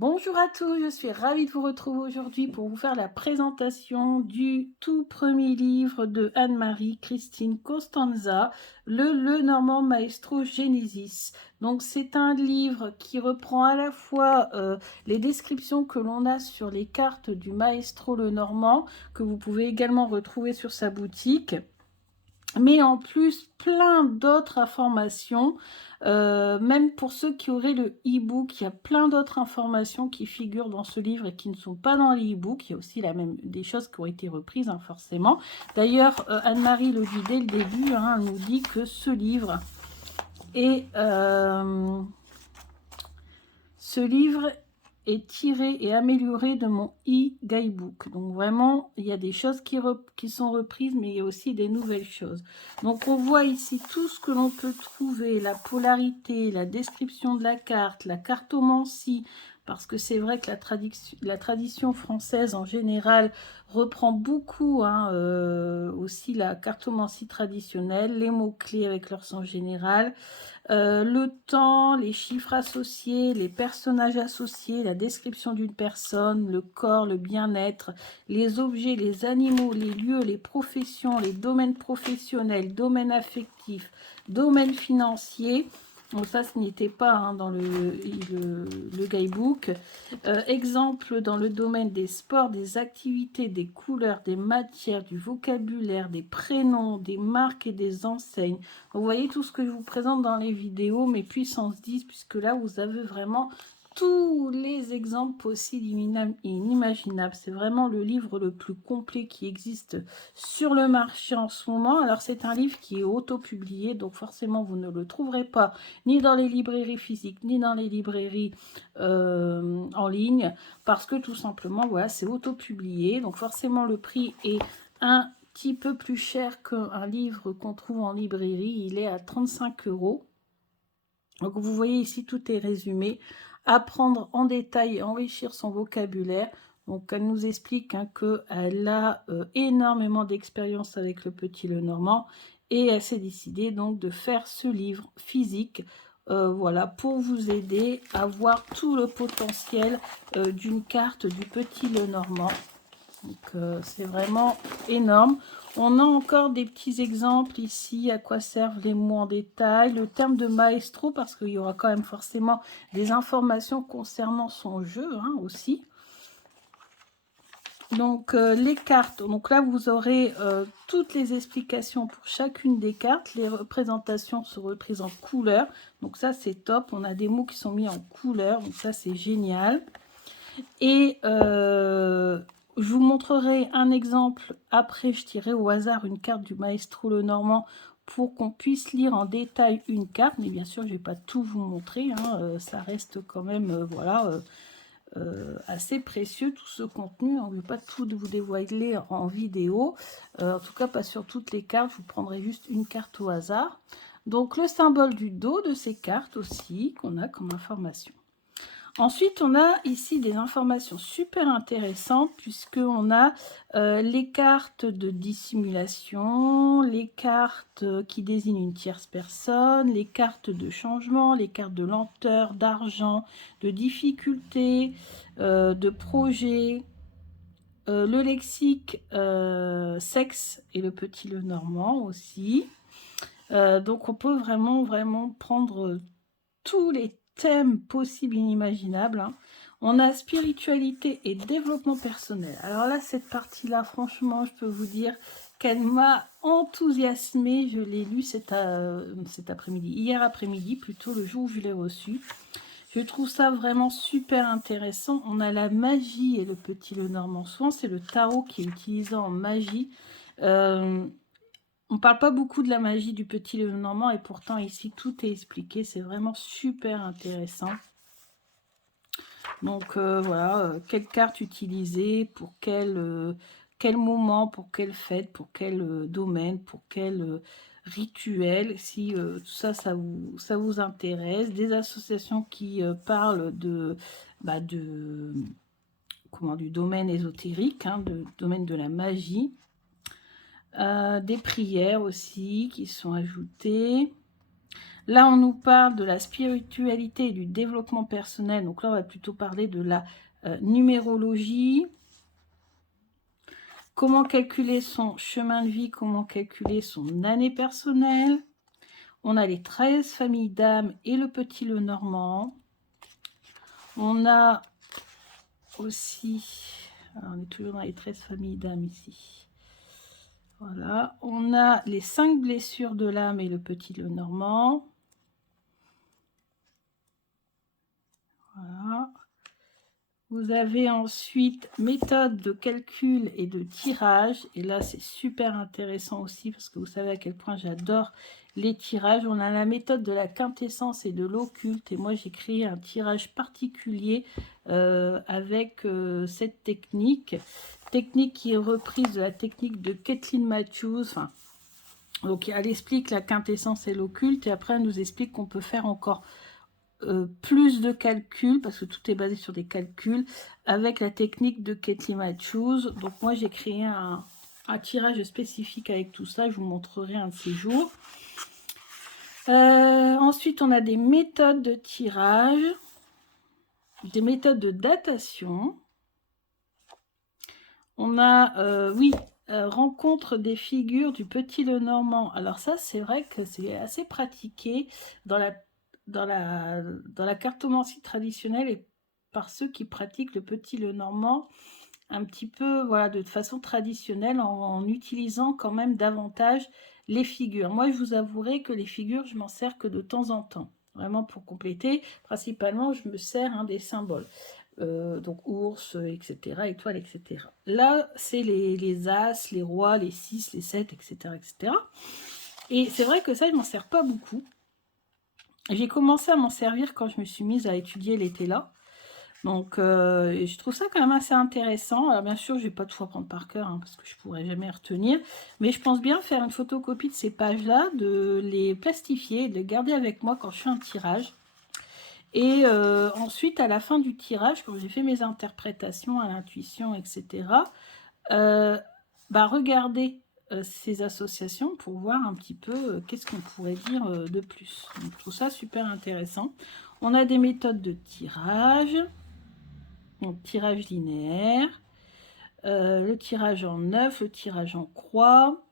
Bonjour à tous, je suis ravie de vous retrouver aujourd'hui pour vous faire la présentation du tout premier livre de Anne-Marie Christine Costanza, le Normand Maestro Genesis. Donc c'est un livre qui reprend à la fois les descriptions que l'on a sur les cartes du Maestro le Normand, que vous pouvez également retrouver sur sa boutique, mais en plus plein d'autres informations, même pour ceux qui auraient le e-book, il y a plein d'autres informations qui figurent dans ce livre et qui ne sont pas dans le e-book. Il y a aussi des choses qui ont été reprises, hein, forcément. D'ailleurs, Anne-Marie le dit dès le début, hein, elle nous dit que ce livre est tiré et amélioré de mon e-guidebook. Donc vraiment, il y a des choses qui sont reprises, mais il y a aussi des nouvelles choses. Donc on voit ici tout ce que l'on peut trouver, la polarité, la description de la carte, la cartomancie, parce que c'est vrai que la tradition française en général reprend beaucoup, hein, aussi la cartomancie traditionnelle, les mots-clés avec leur sens général, le temps, les chiffres associés, les personnages associés, la description d'une personne, le corps, le bien-être, les objets, les animaux, les lieux, les professions, les domaines professionnels, domaines affectifs, domaines financiers. Donc ça, ce n'était pas, hein, dans le guidebook. Exemple dans le domaine des sports, des activités, des couleurs, des matières, du vocabulaire, des prénoms, des marques et des enseignes. Vous voyez tout ce que je vous présente dans les vidéos, mes puissance 10, puisque là, vous avez vraiment tous les exemples possibles et inimaginables. C'est vraiment le livre le plus complet qui existe sur le marché en ce moment. Alors, c'est un livre qui est auto-publié, donc forcément, vous ne le trouverez pas ni dans les librairies physiques, ni dans les librairies en ligne, parce que tout simplement, voilà, c'est auto-publié. Donc, forcément, le prix est un petit peu plus cher qu'un livre qu'on trouve en librairie. Il est à 35 €. Donc vous voyez ici, tout est résumé. Apprendre en détail et enrichir son vocabulaire. Donc elle nous explique, hein, qu'elle a énormément d'expérience avec le Petit Lenormand et elle s'est décidée donc de faire ce livre physique, voilà, pour vous aider à voir tout le potentiel d'une carte du Petit Lenormand. Donc c'est vraiment énorme. On a encore des petits exemples ici, à quoi servent les mots en détail, le terme de maestro, parce qu'il y aura quand même forcément des informations concernant son jeu, hein, aussi. Donc les cartes, donc là vous aurez toutes les explications pour chacune des cartes. Les représentations sont reprises en couleur, donc ça c'est top. On a des mots qui sont mis en couleur, donc ça c'est génial. Et je vous montrerai un exemple. Après, je tirerai au hasard une carte du Maestro Lenormand pour qu'on puisse lire en détail une carte. Mais bien sûr, je ne vais pas tout vous montrer, hein. Ça reste quand même, voilà, assez précieux, tout ce contenu. On ne veut pas tout vous dévoiler en vidéo. En tout cas, pas sur toutes les cartes. Je vous prendrai juste une carte au hasard. Donc, le symbole du dos de ces cartes aussi, qu'on a comme information. Ensuite, on a ici des informations super intéressantes, puisqu'on a les cartes de dissimulation, les cartes qui désignent une tierce personne, les cartes de changement, les cartes de lenteur, d'argent, de difficulté, de projet, le lexique sexe et le Petit Lenormand aussi. Donc on peut vraiment prendre tous les thèmes possibles et inimaginables, hein. On a spiritualité et développement personnel. Alors là, cette partie-là, franchement, je peux vous dire qu'elle m'a enthousiasmée. Je l'ai lu cet après-midi, hier après-midi plutôt, le jour où je l'ai reçu. Je trouve ça vraiment super intéressant. On a la magie et le Petit Lenormand. Souvent, c'est le tarot qui est utilisé en magie. On parle pas beaucoup de la magie du Petit Lenormand et pourtant ici tout est expliqué. C'est vraiment super intéressant. Donc voilà, quelle carte utiliser, pour quel moment, pour quelle fête, pour quel domaine, pour quel rituel, si tout ça, ça vous intéresse. Des associations qui parlent du domaine ésotérique, hein, du domaine de la magie. Des prières aussi qui sont ajoutées. Là, on nous parle de la spiritualité et du développement personnel. Donc là, on va plutôt parler de la numérologie. Comment calculer son chemin de vie, comment calculer son année personnelle. On a les 13 familles d'âmes et le petit Lenormand. On a aussi, alors on est toujours dans les 13 familles d'âmes ici. Voilà, on a les 5 blessures de l'âme et le petit Lenormand. Voilà. Vous avez ensuite méthode de calcul et de tirage. Et là, c'est super intéressant aussi parce que vous savez à quel point j'adore les tirages. On a la méthode de la quintessence et de l'occulte. Et moi, j'ai créé un tirage particulier avec cette technique. Technique qui est reprise de la technique de Kathleen Matthews. Enfin, donc, elle explique la quintessence et l'occulte. Et après, elle nous explique qu'on peut faire encore plus de calculs, parce que tout est basé sur des calculs, avec la technique de Kathleen Matthews. Donc moi j'ai créé un tirage spécifique avec tout ça, je vous montrerai un de ces jours. Ensuite on a des méthodes de tirage, des méthodes de datation. On a, rencontre des figures du petit Lenormand. Alors ça c'est vrai que c'est assez pratiqué dans la cartomancie traditionnelle et par ceux qui pratiquent le petit Lenormand un petit peu voilà, de façon traditionnelle en utilisant quand même davantage les figures. Moi, je vous avouerai que les figures, je m'en sers que de temps en temps. Vraiment pour compléter, principalement, je me sers des symboles. Donc ours, etc., étoile, etc. Là, c'est les as, les rois, les 6, les 7, etc., etc. Et c'est vrai que ça, je m'en sers pas beaucoup. J'ai commencé à m'en servir quand je me suis mise à étudier les télas. Donc, je trouve ça quand même assez intéressant. Alors, bien sûr, je ne vais pas tout apprendre par cœur, parce que je ne pourrais jamais retenir. Mais je pense bien faire une photocopie de ces pages-là, de les plastifier et de les garder avec moi quand je fais un tirage. Et ensuite, à la fin du tirage, quand j'ai fait mes interprétations à l'intuition, etc., regarder ces associations pour voir un petit peu qu'est-ce qu'on pourrait dire de plus. Donc, je trouve ça super intéressant. On a des méthodes de tirage. Donc, tirage linéaire, le tirage en œuf, le tirage en croix,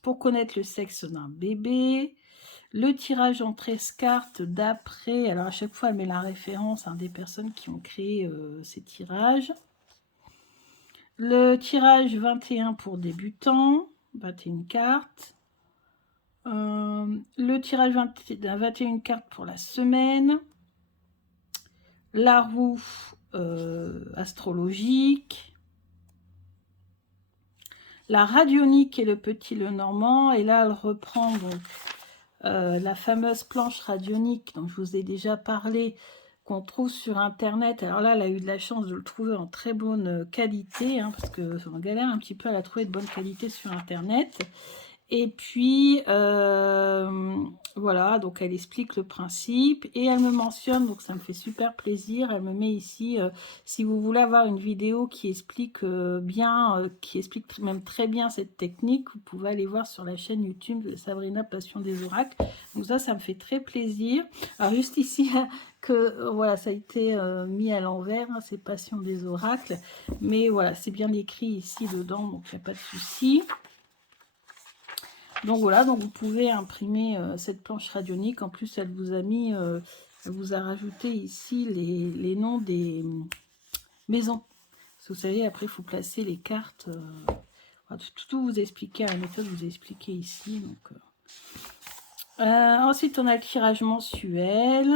pour connaître le sexe d'un bébé, le tirage en 13 cartes d'après, alors à chaque fois elle met la référence des personnes qui ont créé ces tirages, le tirage 21 pour débutants, 21 cartes, le tirage 21 cartes pour la semaine, la roue astrologique, la radionique et le petit Lenormand. Et là, elle reprend donc la fameuse planche radionique dont je vous ai déjà parlé, qu'on trouve sur Internet. Alors là, elle a eu de la chance de le trouver en très bonne qualité, parce qu'on galère un petit peu à la trouver de bonne qualité sur Internet. Et puis, voilà, donc elle explique le principe et elle me mentionne, donc ça me fait super plaisir, elle me met ici, si vous voulez avoir une vidéo qui explique bien, qui explique même très bien cette technique, vous pouvez aller voir sur la chaîne YouTube de Sabrina Passion des Oracles. Donc ça me fait très plaisir. Alors juste ici, que voilà, ça a été mis à l'envers, c'est Passion des Oracles, mais voilà, c'est bien écrit ici dedans, donc il n'y a pas de souci. Donc voilà, donc vous pouvez imprimer cette planche radionique. En plus, elle vous a mis, elle vous a rajouté ici les noms des maisons. Parce que vous savez, après, il faut placer les cartes. Tout vous expliquer, la méthode vous expliquer ici. Donc, ensuite, on a le tirage mensuel.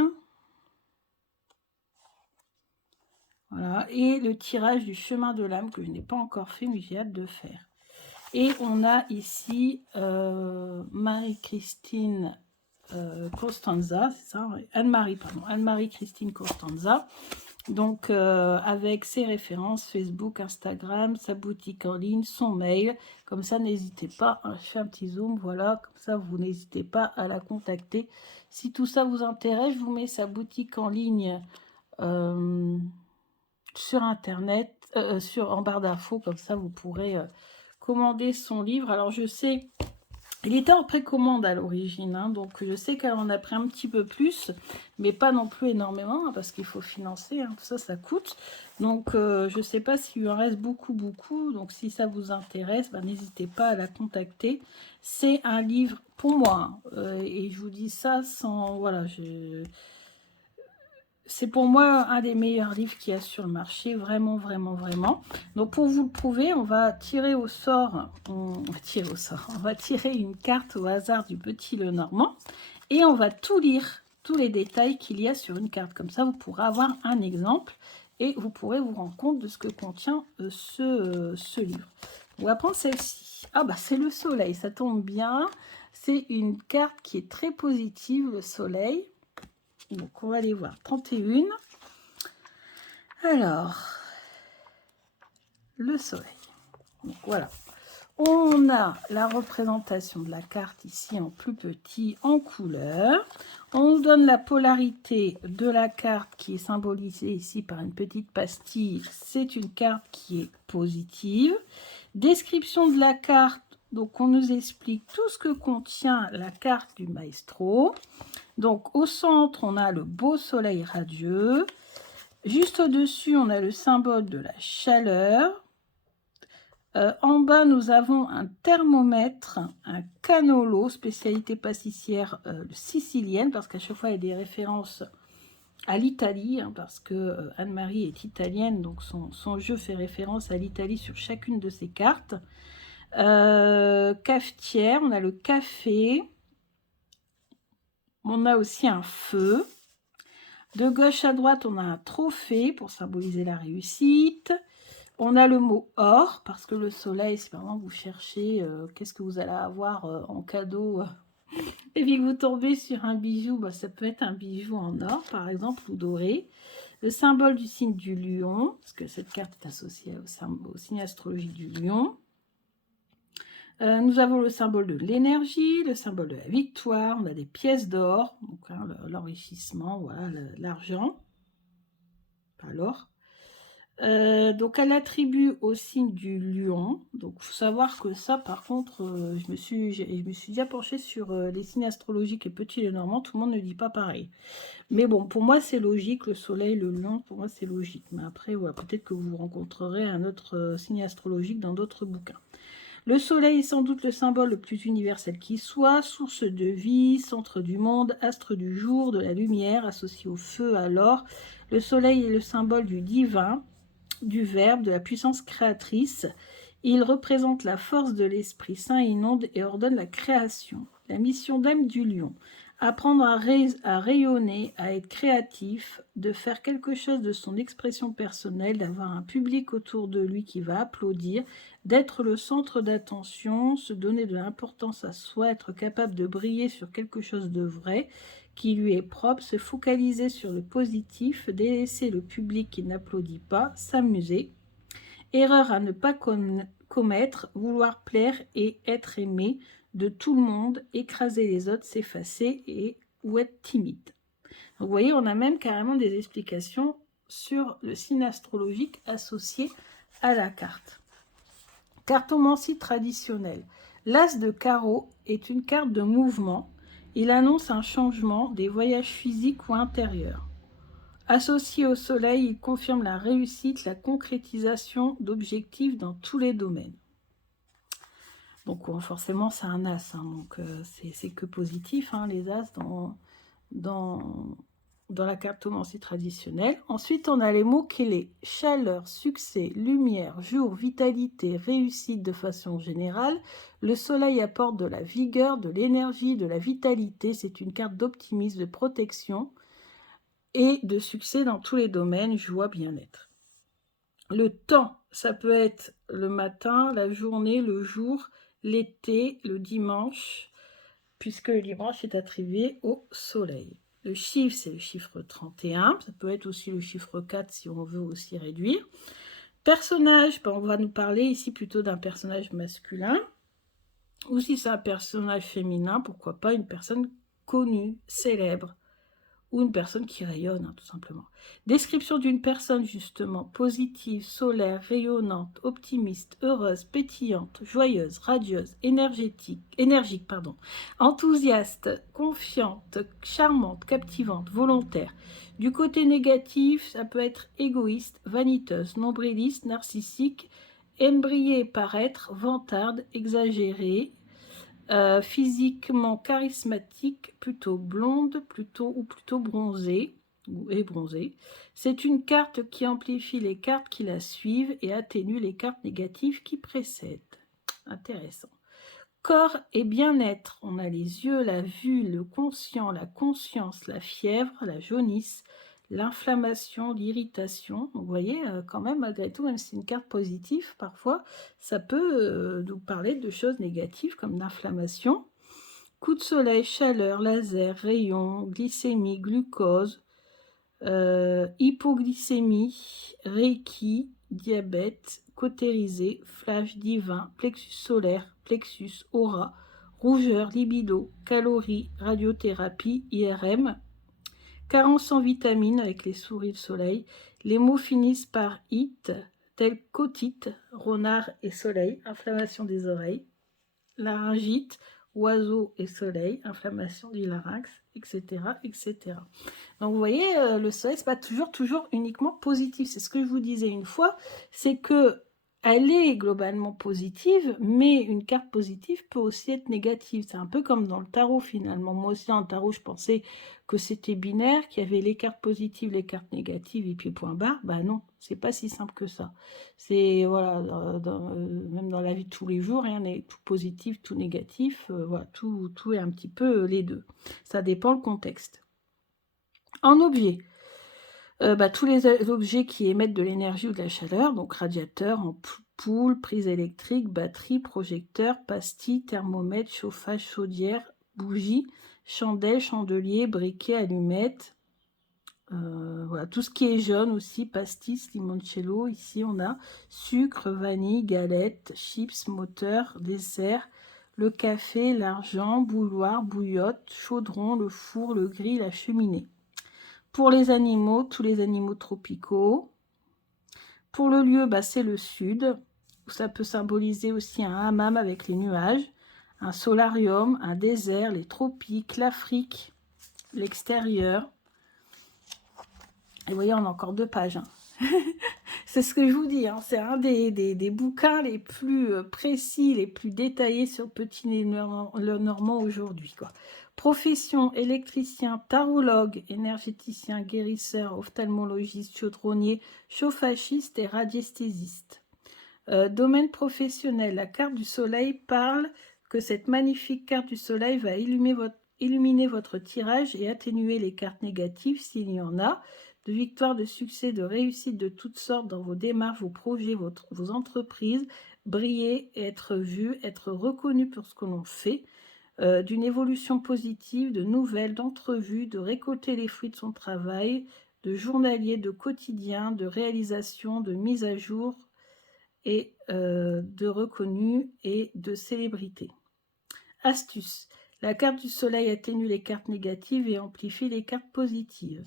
Voilà, et le tirage du chemin de l'âme que je n'ai pas encore fait, mais j'ai hâte de faire. Et on a ici Marie-Christine Costanza, c'est ça, Anne-Marie Christine Costanza, donc avec ses références Facebook, Instagram, sa boutique en ligne, son mail, comme ça n'hésitez pas, je fais un petit zoom, voilà, comme ça vous n'hésitez pas à la contacter. Si tout ça vous intéresse, je vous mets sa boutique en ligne sur Internet, en barre d'infos, comme ça vous pourrez commander son livre. Alors je sais, Il était en précommande à l'origine, hein, donc je sais qu'elle en a pris un petit peu plus, mais pas non plus énormément, hein, parce qu'il faut financer, hein, tout ça, ça coûte. Donc je ne sais pas s'il lui en reste beaucoup, donc si ça vous intéresse, ben, n'hésitez pas à la contacter. C'est un livre pour moi, hein, et je vous dis ça sans... Voilà, c'est pour moi un des meilleurs livres qu'il y a sur le marché, vraiment, vraiment, vraiment. Donc pour vous le prouver, on va tirer au sort, on va tirer une carte au hasard du Petit Lenormand et on va tout lire, tous les détails qu'il y a sur une carte. Comme ça, vous pourrez avoir un exemple et vous pourrez vous rendre compte de ce que contient ce livre. On va prendre celle-ci. Ah bah c'est le soleil, ça tombe bien. C'est une carte qui est très positive, le soleil. Donc, on va aller voir. 31. Alors, le soleil. Donc, voilà. On a la représentation de la carte ici en plus petit, en couleur. On nous donne la polarité de la carte qui est symbolisée ici par une petite pastille. C'est une carte qui est positive. Description de la carte. Donc, on nous explique tout ce que contient la carte du maestro. Donc, au centre, on a le beau soleil radieux. Juste au-dessus, on a le symbole de la chaleur. En bas, nous avons un thermomètre, un canolo, spécialité pâtissière sicilienne, parce qu'à chaque fois, il y a des références à l'Italie, hein, parce que Anne-Marie est italienne, donc son jeu fait référence à l'Italie sur chacune de ses cartes. Cafetière, on a le café. On a aussi un feu. De gauche à droite, on a un trophée pour symboliser la réussite. On a le mot or, parce que le soleil, c'est vraiment vous cherchez qu'est-ce que vous allez avoir en cadeau. Et puis que vous tombez sur un bijou, bah, ça peut être un bijou en or, par exemple, ou doré. Le symbole du signe du lion, parce que cette carte est associée au signe astrologique du lion. Nous avons le symbole de l'énergie, le symbole de la victoire, on a des pièces d'or, donc hein, l'enrichissement, voilà, l'argent, pas l'or. Donc elle attribue au signe du lion, donc il faut savoir que ça par contre, je me suis déjà penchée sur les signes astrologiques et Petit Lenormand, tout le monde ne dit pas pareil. Mais bon, pour moi c'est logique, le soleil, le lion, pour moi c'est logique. Mais après, voilà, peut-être que vous rencontrerez un autre signe astrologique dans d'autres bouquins. Le soleil est sans doute le symbole le plus universel qui soit, source de vie, centre du monde, astre du jour, de la lumière, associé au feu, à l'or. Le soleil est le symbole du divin, du verbe, de la puissance créatrice. Il représente la force de l'Esprit Saint, inonde et ordonne la création. La mission d'âme du lion, apprendre à rayonner, à être créatif, de faire quelque chose de son expression personnelle, d'avoir un public autour de lui qui va applaudir, d'être le centre d'attention, se donner de l'importance à soi, être capable de briller sur quelque chose de vrai qui lui est propre, se focaliser sur le positif, délaisser le public qui n'applaudit pas, s'amuser. Erreur à ne pas commettre, vouloir plaire et être aimé de tout le monde, écraser les autres, s'effacer ou être timide. Donc, vous voyez, on a même carrément des explications sur le signe astrologique associé à la carte. Cartomancie traditionnelle. L'as de carreau est une carte de mouvement. Il annonce un changement, des voyages physiques ou intérieurs. Associé au soleil, il confirme la réussite, la concrétisation d'objectifs dans tous les domaines. Donc forcément, c'est un as, hein, donc c'est que positif, hein, les as dans la cartomancie traditionnelle. Ensuite, on a les mots-clés: chaleur, succès, lumière, jour, vitalité, réussite de façon générale. Le soleil apporte de la vigueur, de l'énergie, de la vitalité. C'est une carte d'optimisme, de protection et de succès dans tous les domaines, joie, bien-être. Le temps, ça peut être le matin, la journée, le jour, l'été, le dimanche, puisque le dimanche est attribué au soleil. Le chiffre, c'est le chiffre 31. Ça peut être aussi le chiffre 4 si on veut aussi réduire. Personnage, on va nous parler ici plutôt d'un personnage masculin. Ou si c'est un personnage féminin, pourquoi pas une personne connue, célèbre, ou une personne qui rayonne, hein, tout simplement. Description d'une personne justement positive, solaire, rayonnante, optimiste, heureuse, pétillante, joyeuse, radieuse, énergique, enthousiaste, confiante, charmante, captivante, volontaire. Du côté négatif, ça peut être égoïste, vaniteuse, nombriliste, narcissique, aime briller et paraître, vantarde, exagérée, physiquement charismatique, plutôt blonde, plutôt bronzée, et bronzée. C'est une carte qui amplifie les cartes qui la suivent et atténue les cartes négatives qui précèdent. Intéressant. Corps et bien-être, on a les yeux, la vue, le conscient, la conscience, la fièvre, la jaunisse, l'inflammation, l'irritation. Vous voyez, quand même, malgré tout, même si c'est une carte positive, parfois, ça peut nous parler de choses négatives comme l'inflammation. Coup de soleil, chaleur, laser, rayon, glycémie, glucose, hypoglycémie, reiki, diabète, cautérisé, flash divin, plexus solaire, plexus, aura, rougeur, libido, calories, radiothérapie, IRM, carence en vitamines avec les souris de soleil. Les mots finissent par it, tels qu'otite, renard et soleil, inflammation des oreilles, laryngite, oiseau et soleil, inflammation du larynx, etc., etc. Donc vous voyez, le soleil, c'est pas toujours uniquement positif. C'est ce que je vous disais une fois, c'est que elle est globalement positive, mais une carte positive peut aussi être négative. C'est un peu comme dans le tarot finalement. Moi aussi dans le tarot, je pensais que c'était binaire, qu'il y avait les cartes positives, les cartes négatives et puis point barre. Bah non, c'est pas si simple que ça. C'est voilà, même dans la vie de tous les jours, rien n'est tout positif, tout négatif. Voilà, tout est un petit peu les deux. Ça dépend le contexte. En objet, tous les objets qui émettent de l'énergie ou de la chaleur, donc radiateur, ampoule, prise électrique, batterie, projecteur, pastille, thermomètre, chauffage, chaudière, bougie, chandelle, chandelier, briquet, allumette. Voilà, tout ce qui est jaune aussi, pastis, limoncello. Ici, on a sucre, vanille, galette, chips, moteur, dessert, le café, l'argent, bouilloire, bouillotte, chaudron, le four, le grill, la cheminée. Pour les animaux, tous les animaux tropicaux. Pour le lieu, c'est le sud. Ça peut symboliser aussi un hammam avec les nuages, un solarium, un désert, les tropiques, l'Afrique, l'extérieur. Et vous voyez, on a encore 2 pages. C'est ce que je vous dis. C'est un des bouquins les plus précis, les plus détaillés sur Petit Lenormand aujourd'hui. Profession, électricien, tarologue, énergéticien, guérisseur, ophtalmologiste, chaudronnier, chauffagiste et radiesthésiste. Domaine professionnel, la carte du soleil parle que cette magnifique carte du soleil va illuminer votre tirage et atténuer les cartes négatives s'il y en a, de victoire, de succès, de réussite de toutes sortes dans vos démarches, vos projets, vos entreprises, briller, être vu, être reconnu pour ce que l'on fait, d'une évolution positive, de nouvelles, d'entrevues, de récolter les fruits de son travail, de journalier, de quotidien, de réalisation, de mise à jour et de reconnu et de célébrité. Astuce. La carte du soleil atténue les cartes négatives et amplifie les cartes positives.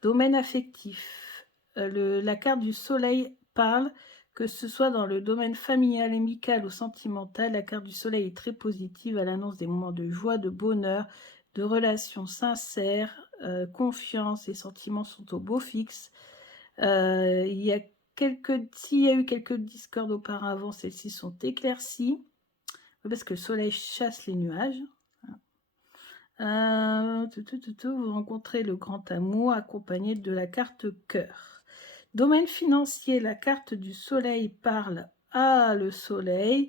Domaine affectif. La carte du soleil parle, que ce soit dans le domaine familial, amical ou sentimental, la carte du soleil est très positive à l'annonce des moments de joie, de bonheur, de relations sincères, confiance et sentiments sont au beau fixe. S'il y a eu quelques discordes auparavant, celles-ci sont éclaircies, parce que le soleil chasse les nuages. Vous rencontrez le grand amour accompagné de la carte cœur. Domaine financier, la carte du soleil parle à le soleil.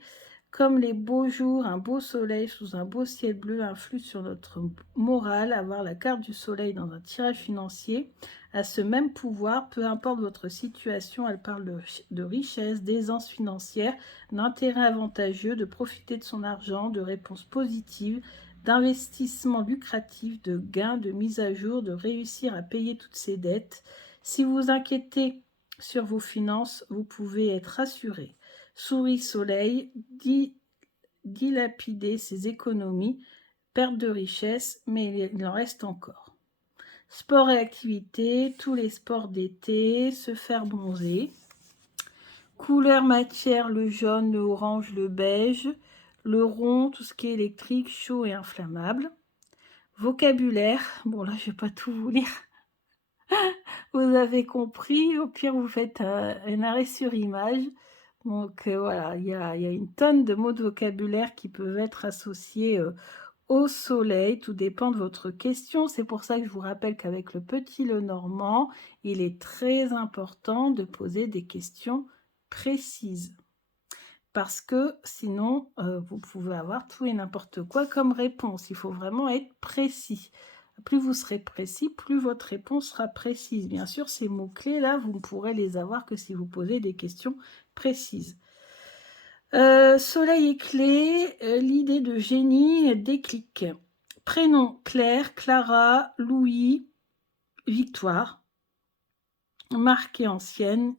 Comme les beaux jours, un beau soleil sous un beau ciel bleu influe sur notre morale. Avoir la carte du soleil dans un tirage financier a ce même pouvoir, peu importe votre situation. Elle parle de richesse, d'aisance financière, d'intérêt avantageux, de profiter de son argent, de réponses positives, d'investissement lucratif, de gains, de mise à jour, de réussir à payer toutes ses dettes. Si vous vous inquiétez sur vos finances, vous pouvez être rassuré. Souris soleil, dilapider ses économies, perte de richesse, mais il en reste encore. Sport et activité, tous les sports d'été, se faire bronzer. Couleur matière, le jaune, le orange, le beige. Le rond, tout ce qui est électrique, chaud et inflammable. Vocabulaire, bon là je vais pas tout vous lire. Vous avez compris, au pire vous faites un arrêt sur image. Donc voilà, il y a une tonne de mots de vocabulaire qui peuvent être associés au soleil, tout dépend de votre question. C'est pour ça que je vous rappelle qu'avec le petit Lenormand, il est très important de poser des questions précises. Parce que sinon, vous pouvez avoir tout et n'importe quoi comme réponse. Il faut vraiment être précis. Plus vous serez précis, plus votre réponse sera précise. Bien sûr, ces mots-clés-là, vous ne pourrez les avoir que si vous posez des questions précises. Soleil et clé, l'idée de génie, déclic. Prénom, Claire, Clara, Louis, Victoire. Marque et enseigne,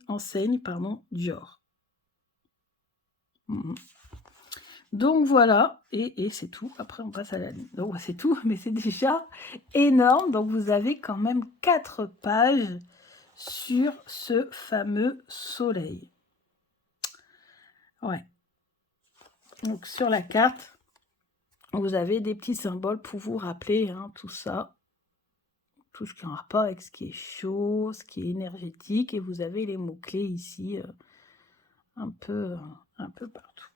Dior. Donc voilà, et c'est tout. Après, on passe à la ligne. Donc c'est tout, mais c'est déjà énorme. Donc vous avez quand même 4 pages sur ce fameux soleil. Ouais. Donc sur la carte, vous avez des petits symboles pour vous rappeler tout ça. Tout ce qui est en rapport avec ce qui est chaud, ce qui est énergétique. Et vous avez les mots-clés ici, un peu partout.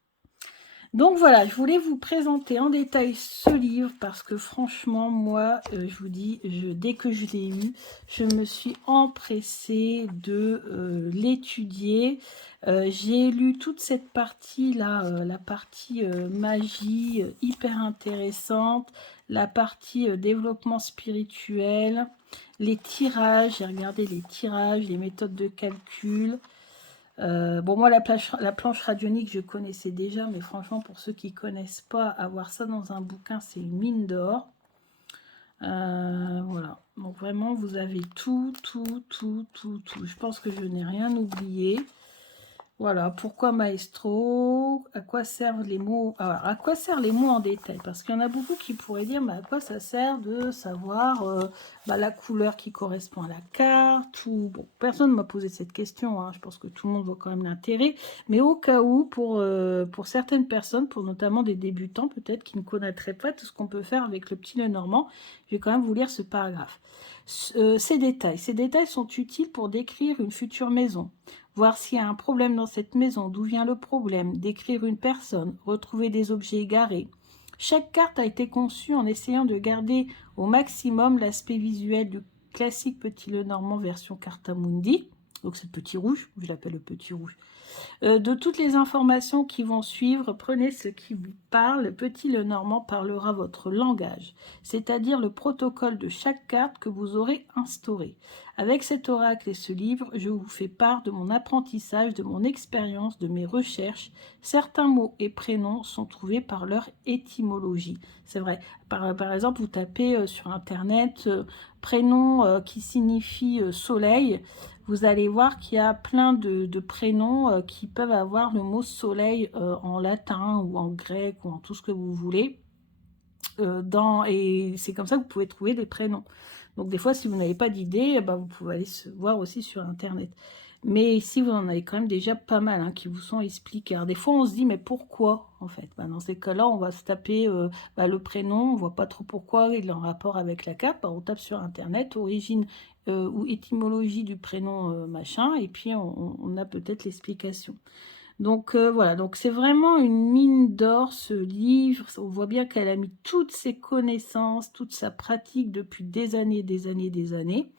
Donc voilà, je voulais vous présenter en détail ce livre parce que franchement, moi, je vous dis, dès que je l'ai eu, je me suis empressée de l'étudier. J'ai lu toute cette partie-là, la partie magie, hyper intéressante, la partie développement spirituel, les tirages, j'ai regardé les tirages, les méthodes de calcul. Bon, moi, la planche radionique, je connaissais déjà, mais franchement, pour ceux qui ne connaissent pas, avoir ça dans un bouquin, c'est une mine d'or. Voilà. Donc, vraiment, vous avez tout. Je pense que je n'ai rien oublié. Voilà, pourquoi maestro? À quoi servent les mots? Alors, à quoi servent les mots en détail? Parce qu'il y en a beaucoup qui pourraient dire, mais à quoi ça sert de savoir la couleur qui correspond à la carte? Ou bon, personne ne m'a posé cette question. Je pense que tout le monde voit quand même l'intérêt. Mais au cas où, pour certaines personnes, pour notamment des débutants peut-être qui ne connaîtraient pas tout ce qu'on peut faire avec le petit Lenormand, je vais quand même vous lire ce paragraphe. Ces détails sont utiles pour décrire une future maison. Voir s'il y a un problème dans cette maison, d'où vient le problème, décrire une personne, retrouver des objets égarés. Chaque carte a été conçue en essayant de garder au maximum l'aspect visuel du classique petit Lenormand version Cartamundi. Donc c'est le petit rouge, je l'appelle le petit rouge. De toutes les informations qui vont suivre, prenez ce qui vous parle. Le petit Lenormand parlera votre langage, c'est-à-dire le protocole de chaque carte que vous aurez instauré. Avec cet oracle et ce livre, je vous fais part de mon apprentissage, de mon expérience, de mes recherches. Certains mots et prénoms sont trouvés par leur étymologie. C'est vrai. Par exemple, vous tapez sur Internet prénom qui signifie soleil. Vous allez voir qu'il y a plein de prénoms qui peuvent avoir le mot soleil en latin ou en grec ou en tout ce que vous voulez. Et c'est comme ça que vous pouvez trouver des prénoms. Donc des fois, si vous n'avez pas d'idée, vous pouvez aller voir aussi sur Internet. Mais ici, vous en avez quand même déjà pas mal qui vous sont expliqués. Alors des fois, on se dit, mais pourquoi en fait? Dans ces cas-là, on va se taper le prénom, on ne voit pas trop pourquoi il est en rapport avec la carte. On tape sur Internet, origine ou étymologie du prénom machin, et puis on a peut-être l'explication. Donc voilà, donc c'est vraiment une mine d'or ce livre. On voit bien qu'elle a mis toutes ses connaissances, toute sa pratique depuis des années.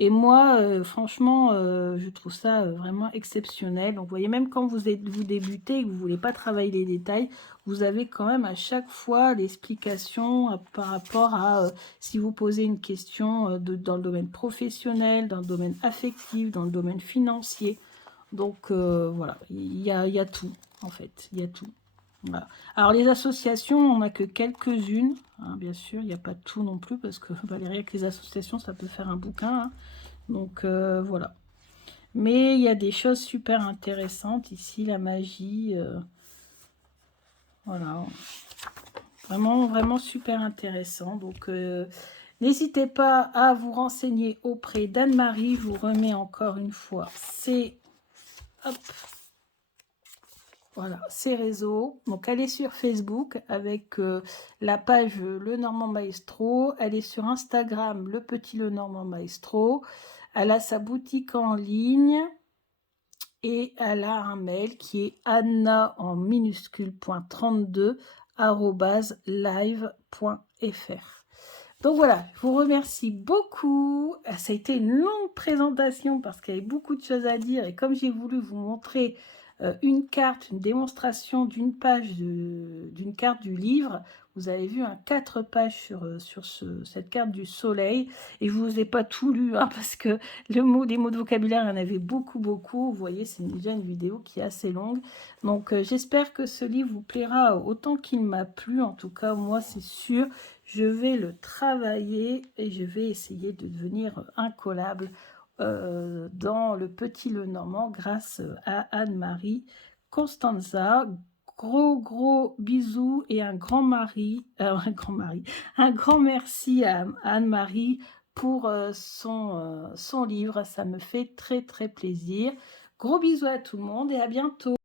Et moi, franchement, je trouve ça vraiment exceptionnel. Donc vous voyez, même quand vous débutez et que vous ne voulez pas travailler les détails, vous avez quand même à chaque fois l'explication par rapport à si vous posez une question dans le domaine professionnel, dans le domaine affectif, dans le domaine financier. Donc voilà, il y a tout en fait, il y a tout. Voilà. Alors les associations, on n'a que quelques-unes, bien sûr, il n'y a pas tout non plus parce que rien que les associations, ça peut faire un bouquin. Donc voilà. Mais il y a des choses super intéressantes ici, la magie. Voilà. Vraiment, vraiment super intéressant. Donc N'hésitez pas à vous renseigner auprès d'Anne-Marie. Je vous remets encore une fois voilà, ces réseaux. Donc, elle est sur Facebook avec la page Le Normand Maestro. Elle est sur Instagram, Le Petit Le Normand Maestro. Elle a sa boutique en ligne et elle a un mail qui est anna en minuscule .32 @live.fr. Donc voilà, je vous remercie beaucoup. Ça a été une longue présentation parce qu'il y avait beaucoup de choses à dire et comme j'ai voulu vous montrer une carte, une démonstration d'une page d'une carte du livre, vous avez vu 4 pages sur cette carte du soleil et je ne vous ai pas tout lu parce que les mots de vocabulaire, il y en avait beaucoup. Vous voyez, c'est déjà une vidéo qui est assez longue. Donc j'espère que ce livre vous plaira autant qu'il m'a plu. En tout cas, moi c'est sûr. Je vais le travailler et je vais essayer de devenir incollable dans Le Petit Le Normand grâce à Anne-Marie Costanza. Gros bisous et un grand merci à Anne-Marie pour son livre. Ça me fait très plaisir. Gros bisous à tout le monde et à bientôt.